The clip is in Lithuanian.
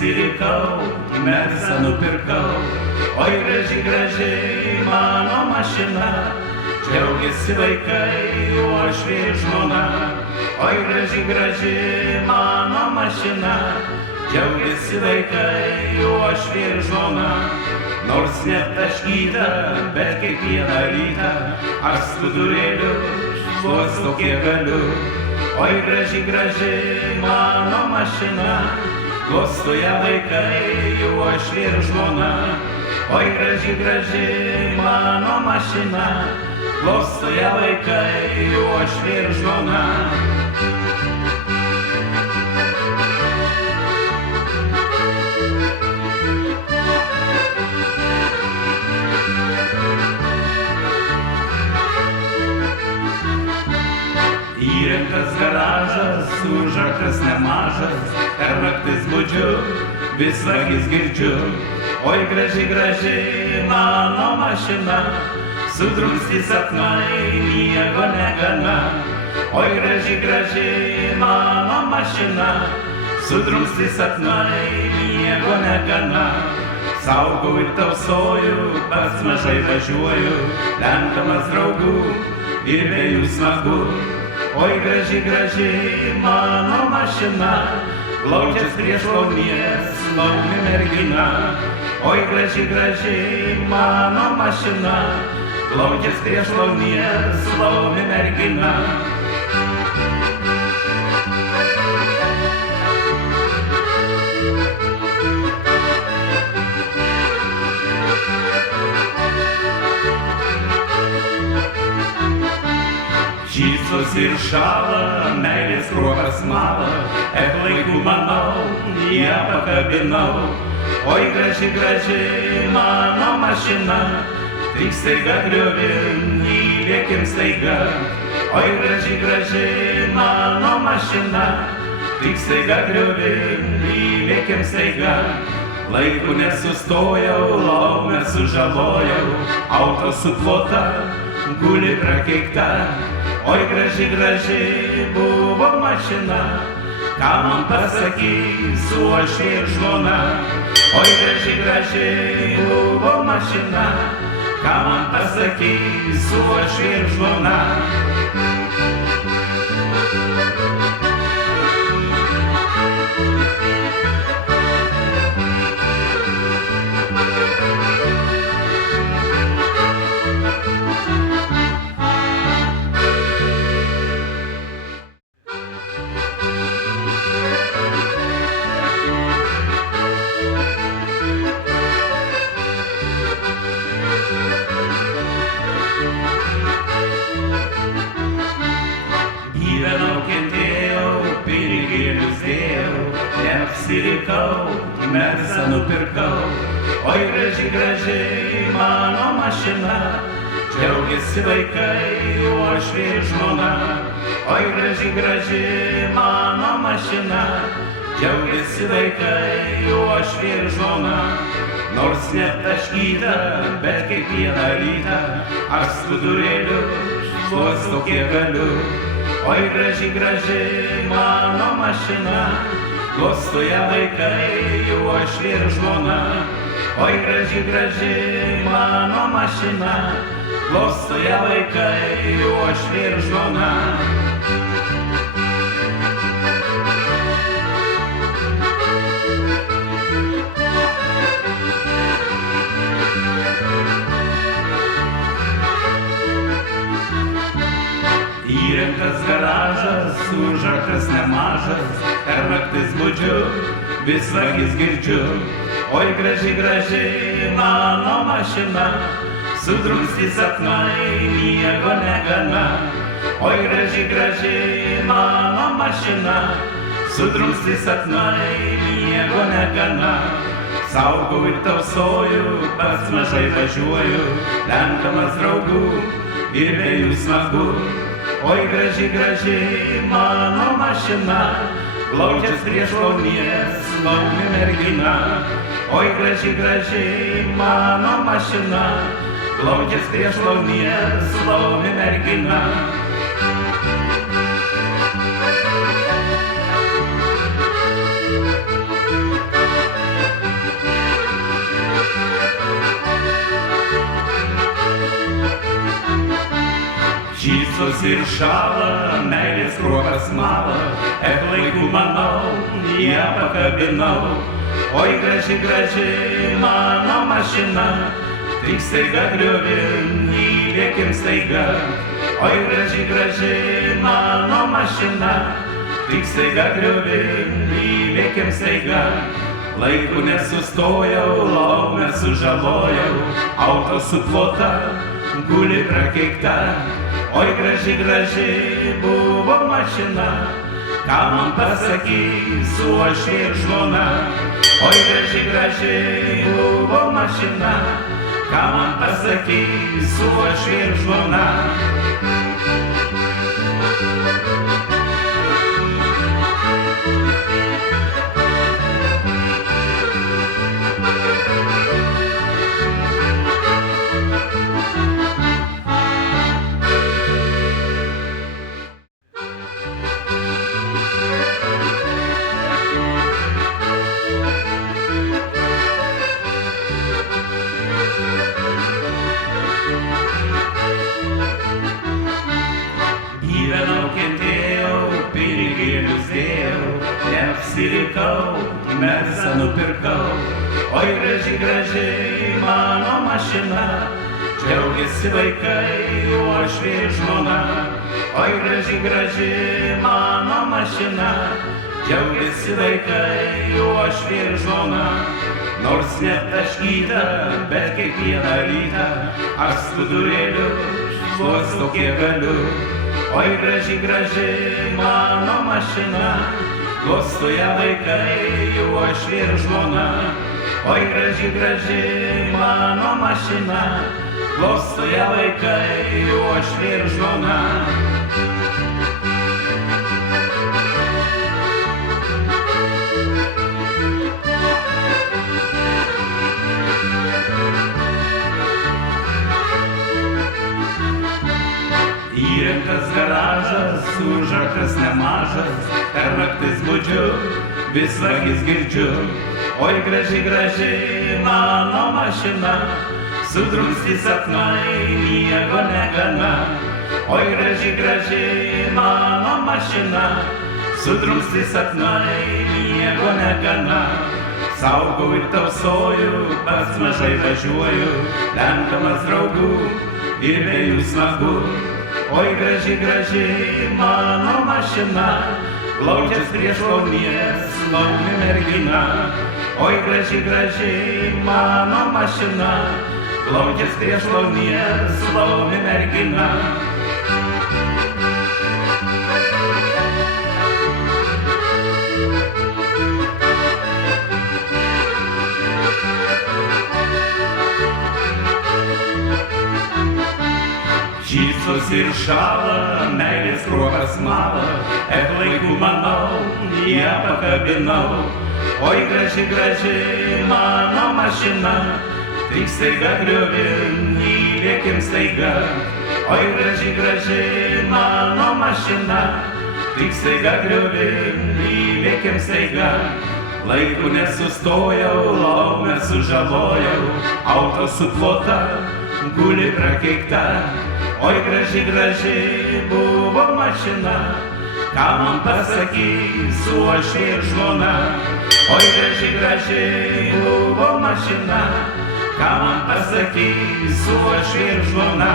neapsirikau, Mersą nupirkau. Oi graži, graži mano mašina, džiaugiasi vaikai, uošvė ir žmona. Oi graži, graži mano mašina, džiaugiasi vaikai, uošvė ir žmona. Nors netaškyta, bet kiekvieną rytą aš skudurėliu šluosto kiek galiu. Oi graži, graži mano mašina, glosto ją vaikai, uošvė ir žmona. Oi graži, graži mano mašina, glosto ją vaikai, uošvė ir žmona. Įrengtas garažas, užraktas nemažas, per naktis budžiu, vis vagis girdžiu. Oi graži, graži mano mašina, sudrumsti sapnai, miego negana. Oi graži, graži mano mašina, sudrumsti sapnai, miego negana. Saugau ir tausoju, pats mažai važiuoju, lenkamas draugų ir be jų smagu. Oi graži, graži mano mašina, glaudžias prie šlaunies, laumi mergina. Oi graži, graži mano mašina, glaudžias prie šlaunies, laumi mergina. Šypsos ir šala, meilės kruopas mala, laikų manau, ją pakabinau. Oi graži, graži mano mašina, tik staiga griovim, įlėkim staiga. Oi graži, graži mano mašina, tik staiga griovim, įlėkim staiga. Laiku nesustojau, laumę sužalojau, auto suplota, guli prakeikta. Oi graži, graži buvo mašina, ką man pasakys uošvė ir žmona. Oi graži, graži buvo mašina, ką man pasakys uošvė ir žmona. Neapsirikau, Mersą nupirkau. Oi graži, graži mano mašina, džiaugiasi vaikai, uošvė ir žmona. Oi graži, graži mano mašina, džiaugiasi vaikai, uošvė ir žmona. Nors netaškyta, bet kiekvieną rytą aš skudurėliu šluosto kiek galiu. Oi graži, graži mano mašina, glosto ją vaikai, uošvė ir žmona. Oi graži, graži mano mašina, glosto ją vaikai, uošvė ir žmona. Įrengtas garažas, užraktas nemažas, per naktis budžiu, vis vagis girdžiu. Oi graži, graži mano mašina, sudrumsti sapnai, miego negana. Oi graži, graži mano mašina, sudrumsti sapnai, miego negana. Saugau ir tausoju, pats mažai važiuoju, lenkamas draugų ir be jų smagu. Oi graži, graži mano mašina, glaudžias prie šlaunies, laumi mergina. Oi graži, graži mano mašina, glaudžias prie šlaunies, laumi mergina. ir šala, meilės kruopas mala, laikų manau, ją pakabinau. Oi graži, graži mano mašina, tik staiga griovin, įlėkim staiga. Oi graži, graži mano mašina, tik staiga griovin, įlėkim staiga. Laiku nesustojau, laumę sužalojau, auto suplota, guli prakeikta. Oi graži, graži buvo mašina, ką man pasakysiu aš ir žmona. Oi graži, graži buvo mašina, ką man pasakysiu aš ir žmona. Gyvenau, kentėjau, pinigėlius dėjau, neapsirikau, mersą nupirkau. Oi graži, graži mano mašina, džiaugiasi vaikai, o aš ir žmona. Oi graži, graži mano mašina, džiaugiasi vaikai, o aš ir žmona. Nors netaškyta, bet kiekvieną rytą aš skudurėliu šluostau kiek galiu. Oi graži, graži mano mašina, glostoja vaikai, o aš ir žmona. Oi graži, graži mano mašina, glostoja vaikai, o aš ir žmona. Įrengtas garažas, užraktas nemažas, per naktis budžiu, vis vagis girdžiu. Oi graži, graži mano mašina, sudrumsti sapnai, miego negana. Oi graži, graži mano mašina, sudrumsti sapnai, miego negana. Saugau ir tausoju, pats mažai važiuoju, lenkamas draugų ir be jų smagu. Oi graži, graži mano mašina, glaudžias prie šlaunies, laumi mergina. Oi graži, graži mano mašina, glaudžias prie šlaunies, laumi mergina. Šypsos ir šala, meilės kruopas mala, laikų manau, ją pakabinau. Oi graži, graži mano mašina, tik staiga griovin, įlėkim staiga. Oi graži, graži mano mašina, tik staiga griovin, įlėkim staiga. Laiku nesustojau, laumę sužalojau, auto suplota, guli prakeikta. Oi graži, graži buvo mašina, ką man pasakysiu aš ir žmona. Oi graži, graži buvo mašina, ką man pasakysiu aš ir žmona.